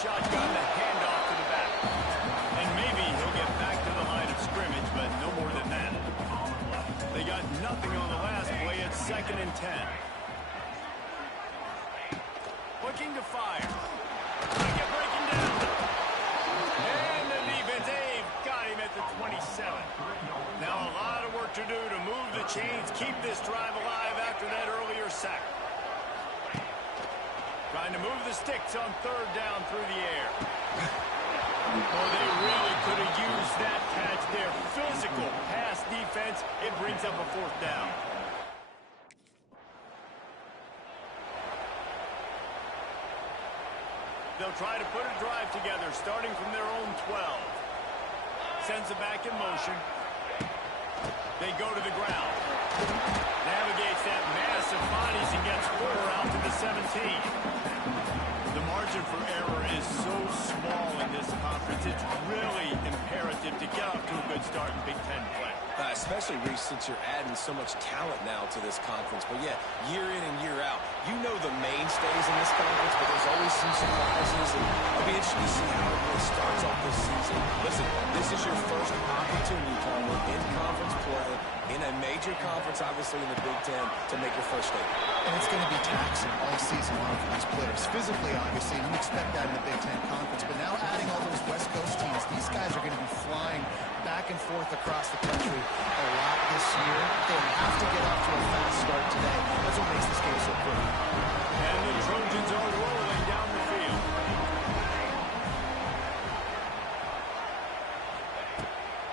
shotgun, the handoff to the back. And maybe he'll get back to the line of scrimmage, but no more than that. They got nothing on the last play. It's 2nd and 10. Looking to fire. Breaking down. And the defense, they've got him at the 27. Now a lot of work to do to move the chains, keep this drive alive after that earlier sack. Trying to move the sticks on 3rd down through the air. Oh, they really could have used that catch there. Physical pass defense. It brings up a 4th down. They'll try to put a drive together, starting from their own 12. Sends it back in motion. They go to the ground. Navigates that massive bodies and gets 4 out to the 17. The margin for error is so small in this conference. It's really imperative to get off to a good start in Big Ten play. Especially, Reece, since you're adding so much talent now to this conference. But, yeah, year in and year out, you know the mainstays in this conference, but there's always some surprises. And I'll be interested to see how it really starts off this season. Listen, this is your first opportunity, Palmer, in conference play, in a major conference, obviously, in the Big Ten, to make your first statement. And it's going to be taxing all season long for these players. Physically, obviously, you expect that in the Big Ten Conference. But now adding all those West Coast teams, these guys are going to be flying back and forth across the country a lot this year. They have to get off to a fast start today. That's what makes this game so critical. And the Trojans are rolling down the field.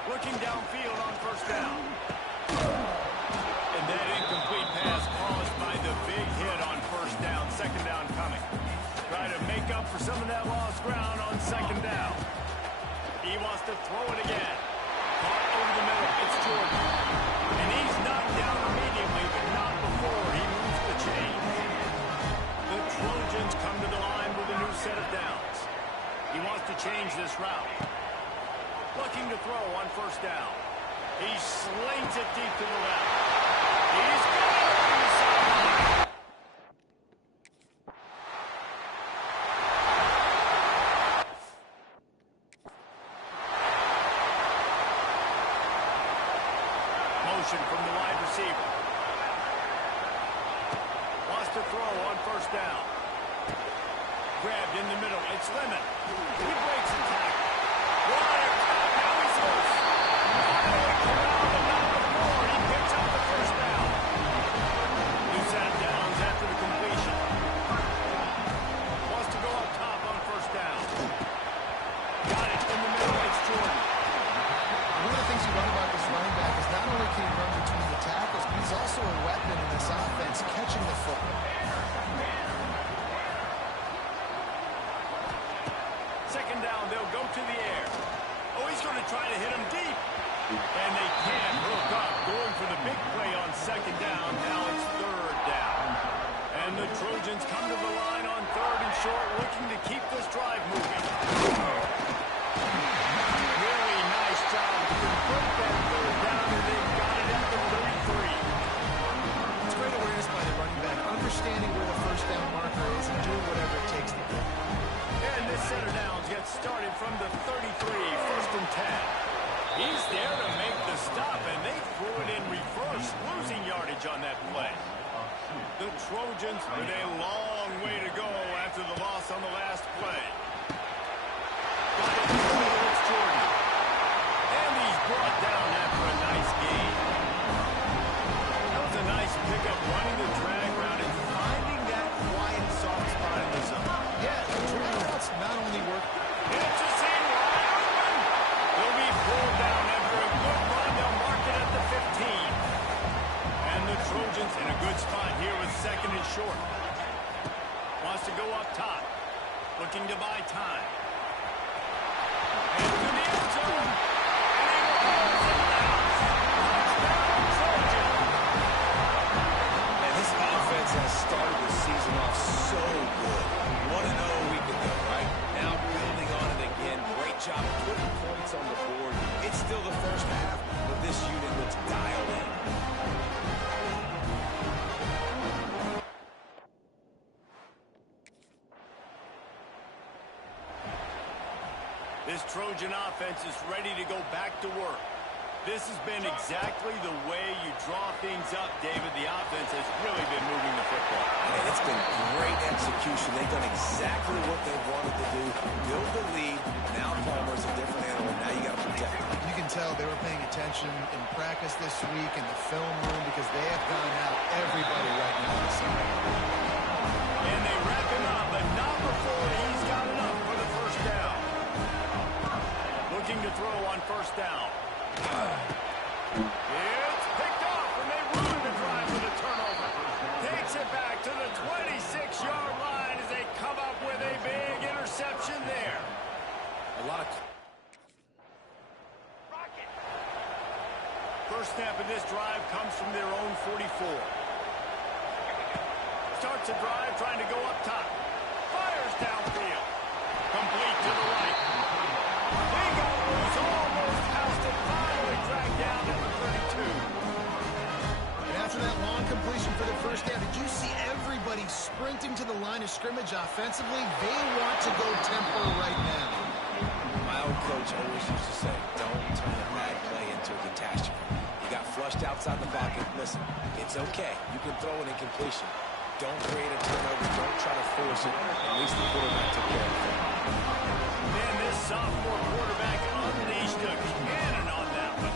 Looking downfield on 1st down. And that incomplete pass caused by the big hit on 1st down. 2nd down coming. Try to make up for some of that lost ground on 2nd down. He wants to throw it again. Caught over the middle. It's Jordan. And he's knocked down immediately, but not before he moves the chains. The Trojans come to the line with a new set of downs. He wants to change this route. Looking to throw on 1st down. He slings it deep to the left. He's got it on the sideline. Motion from the wide receiver. Wants to throw on 1st down. Grabbed in the middle. It's Lemon. He breaks the tackle. What a cut. Now he's loose. He picks up the 1st down. New set of downs after the completion. Wants to go up top on 1st down. Got it in the middle. It's Jordan. One of the things you love about this running back is not only can he run between the tackles, but he's also a weapon in this offense, catching the football. 2nd down, they'll go to the air. Oh, he's going to try to hit him deep. And they can't hook up. Going for the big play on 2nd down. Now it's 3rd down. And the Trojans come to the line on 3rd and short, looking to keep this drive moving. Really nice job to convert that 3rd down, and they've got it at the 33. It's great awareness by the running back, understanding where the 1st down marker is and doing whatever it takes to get. And this set of downs gets started from the 33, 1st and 10. He's there to make the stop, and they threw it in reverse, losing yardage on that play. The Trojans with a long way to go after the loss on the last play. Got it in the middle, it's Jordan. And he's brought down after a nice gain. That was a nice pickup, running the drag route and finding that quiet, soft spot in the zone. Yeah, the drag routes not only work. It's a seam wide open. He'll be pulled down after a good run. They'll mark it at the 15. And the Trojans in a good spot here with 2nd and short. Wants to go up top. Looking to buy time. And to the end zone. And he rolls it out. Touchdown, Trojans. And this offense has started the season off so good. 1-0 a week ago, right? Now building on it again. Great job putting points on the board. It's still the 1st half, but this unit looks dialed in. This Trojan offense is ready to go back to work. This has been exactly the way you draw things up, David. The offense has really been moving the football. And it's been great execution. They've done exactly what they wanted to do. Build the lead. Now Palmer's a different animal. Now you got to protect him. You can tell they were paying attention in practice this week in the film room because they have gone out everybody right now this year. And they wrap him up, but not before he's got enough for the first down. Looking to throw on first down. It's picked off, and they ruin the drive with a turnover. Takes it back to the 26-yard line as they come up with a big interception there. A lot of... First snap of this drive comes from their own 44. Starts a drive trying to go up top. Fires downfield. Complete to the right. He got loose, almost housed it, finally dragged down at the 32. And after that long completion for the first down, did you see everybody sprinting to the line of scrimmage offensively? They want to go tempo right now. My old coach always used to say, don't turn a bad play into a catastrophe. You got flushed outside the pocket. Listen, it's okay. You can throw an incompletion. Don't create a turnover. Don't try to force it. At least the quarterback took care of it. Man, this sophomore quarterback unleashed a cannon on that one.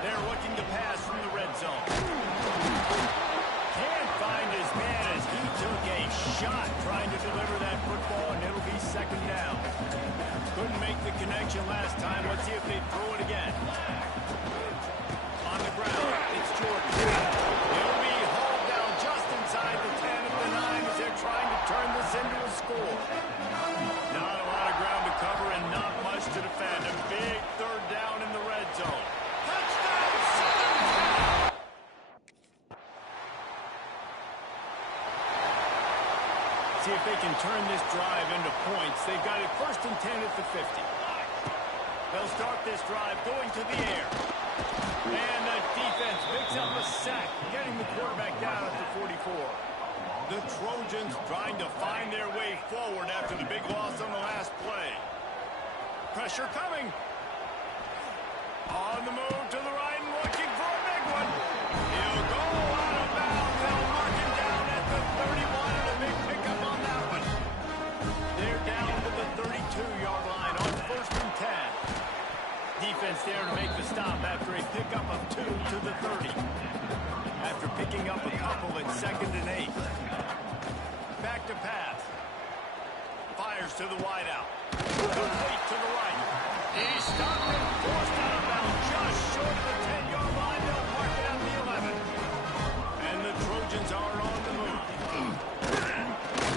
They're looking to pass from the red zone. Can't find his man as he took a shot trying to deliver that football, and it'll be second down. Couldn't make the connection last time. Let's see if they throw it again. On the ground, it's Jordan. It'll be hauled down just inside the 10 of the 9 as they're trying to turn this into a score. Not a lot of ground to cover and not much to defend. A big third down in the red zone. Touchdown, Southern! See if they can turn this drive into points. They've got it first and 10 at the 50. They'll start this drive going to the air. And the defense picks up a sack, getting the quarterback down at the 44. The Trojans trying to find their way forward after the big loss on the last play. Pressure coming. On the move to the right and looking for a big one. He'll go out of bounds. They'll mark him down at the 31 and a big pickup on that one. They're down to the 32-yard line on first and 10. Defense there to make the stop after a pickup of 2 to the 30. After picking up a couple at second and 8. Back to pass. Fires to the wideout. Complete to the right. He's stopped and forced out of bounds just short of the 10-yard line. They'll mark it at the 11. And the Trojans are on the move.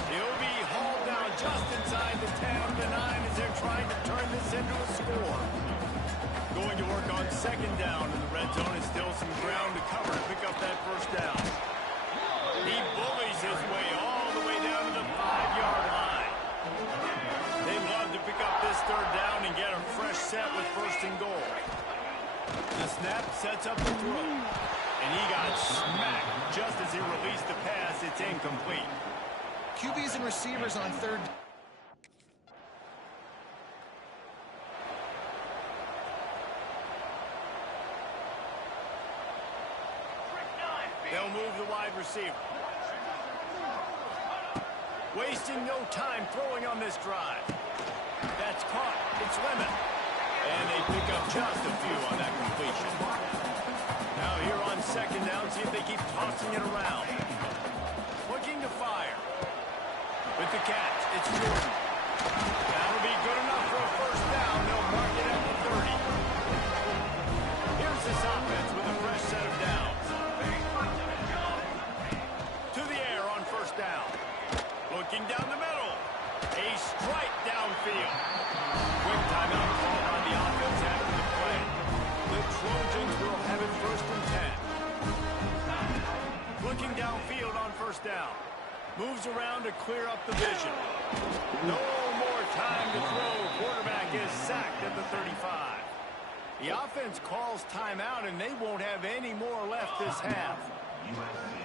He'll be hauled down just inside the 10 of the 9 as they're trying to turn this into a score. Going to work on second down in the red zone. And still some ground to cover to pick up that first down. He bullies his way all the way down to the 5-yard line. They love to pick up this third down and get a fresh set with first and goal. The snap sets up the throw. And he got smacked just as he released the pass. It's incomplete. QBs and receivers on third. They'll move the wide receiver. Wasting no time throwing on this drive. That's caught. It's Lemon. And they pick up just a few on that completion. Now here on second down, see if they keep tossing it around. Looking to fire. With the catch, it's Jordan. That'll be good enough for a first down. They'll mark it at the 30. Here's this offense with a fresh set of downs. To the air on first down. Looking down the middle. A strike downfield. Quick timeout called on the offense after the play. The Trojans will have it first and 10. Looking downfield on first down. Moves around to clear up the vision. No more time to throw. Quarterback is sacked at the 35. The offense calls timeout, and they won't have any more left this half.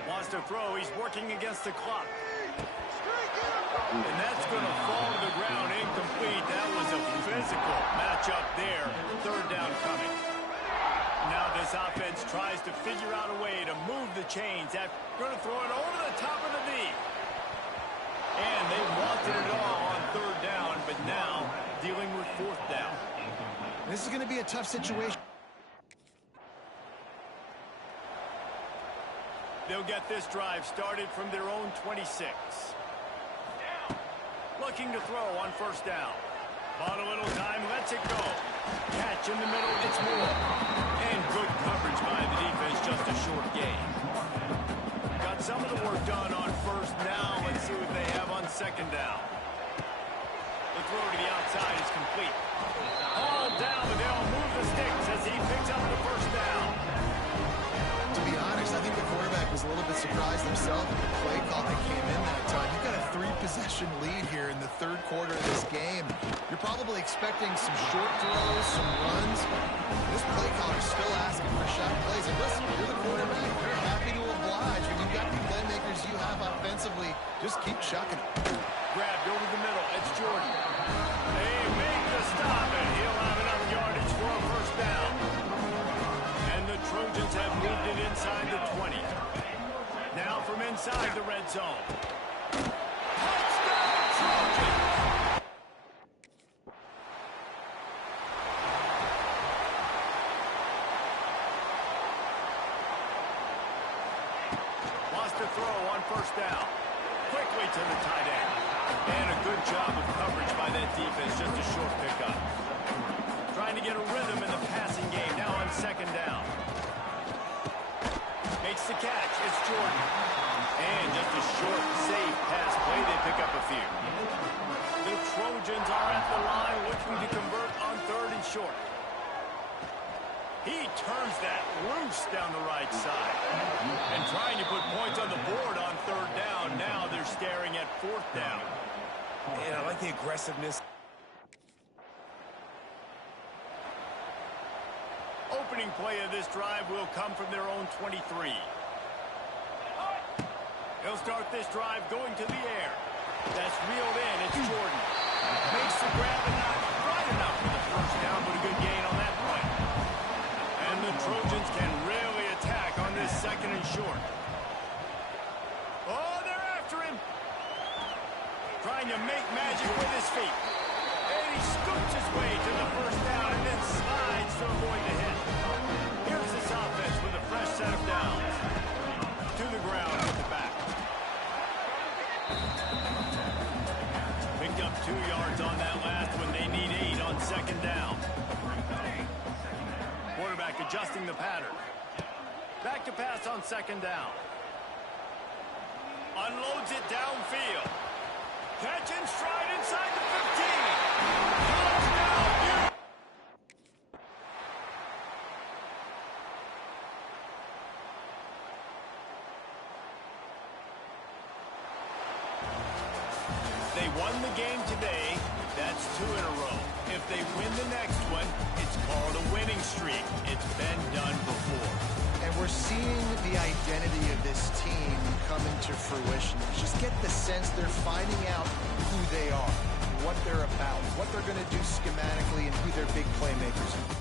Wants to throw. He's working against the clock. And that's going to fall to the ground incomplete. That was a matchup there. Third down coming. Now this offense tries to figure out a way to move the chains. They're going to throw it over the top of the knee. And they wanted it all on third down, but now dealing with fourth down. This is going to be a tough situation. They'll get this drive started from their own 26. Looking to throw on first down. Bought a little time, lets it go. Catch in the middle, it's more. And good coverage by the defense, just a short gain. Got some of the work done on first. Now let's see what they have on second down. The throw to the outside is complete. All down, but they'll move the sticks as he picks up the first down. To be honest, I think the quarterback was a little bit surprised himself with the play call that came in that time. You've got a 3-possession lead here in the third quarter of this game. You're probably expecting some short throws, some runs. This play caller's still asking for shot plays. And listen, you're the quarterback. You're happy to oblige. When you've got the playmakers you have offensively, just keep chucking it. Grabbed over the middle. It's Jordan. They make the stop, and he'll have enough yardage for a first down. And the Trojans have moved it inside the 20. Now from inside the red zone. Touchdown, Trojans! Wants to throw on first down. Quickly to the tight end. And a good job of coverage by that defense. Just a short pickup. Trying to get a rhythm in the passing game. Now on second down. Makes the catch. It's Jordan. And just a short, safe pass play. They pick up a few. The Trojans are at the line looking to convert on third and short. He turns that loose down the right side. And trying to put points on the board on third down. Now they're staring at fourth down. And I like the aggressiveness. Opening play of this drive will come from their own 23. He'll start this drive going to the air. That's reeled in. It's Jordan. Makes the grab and not quite enough for the first down, but a good gain on that play. And the Trojans can really attack on this second and short. Oh, they're after him. Trying to make magic with his feet. And he scoots his way to the first down and then slides to avoid the hit. Here's this offense with a fresh set of downs. To the ground with the back. Picked up 2 yards on that last one. They need 8 on second down. Quarterback adjusting the pattern. Back to pass on second down. Unloads it downfield. Catch and stride inside the 15. Touchdown! They won the game today. That's 2 in a row. If they win the next one, it's called a winning streak. It's been done before. And we're seeing the identity of this team come into fruition. Just get the sense they're finding out who they are, what they're about, what they're going to do schematically, and who their big playmakers are.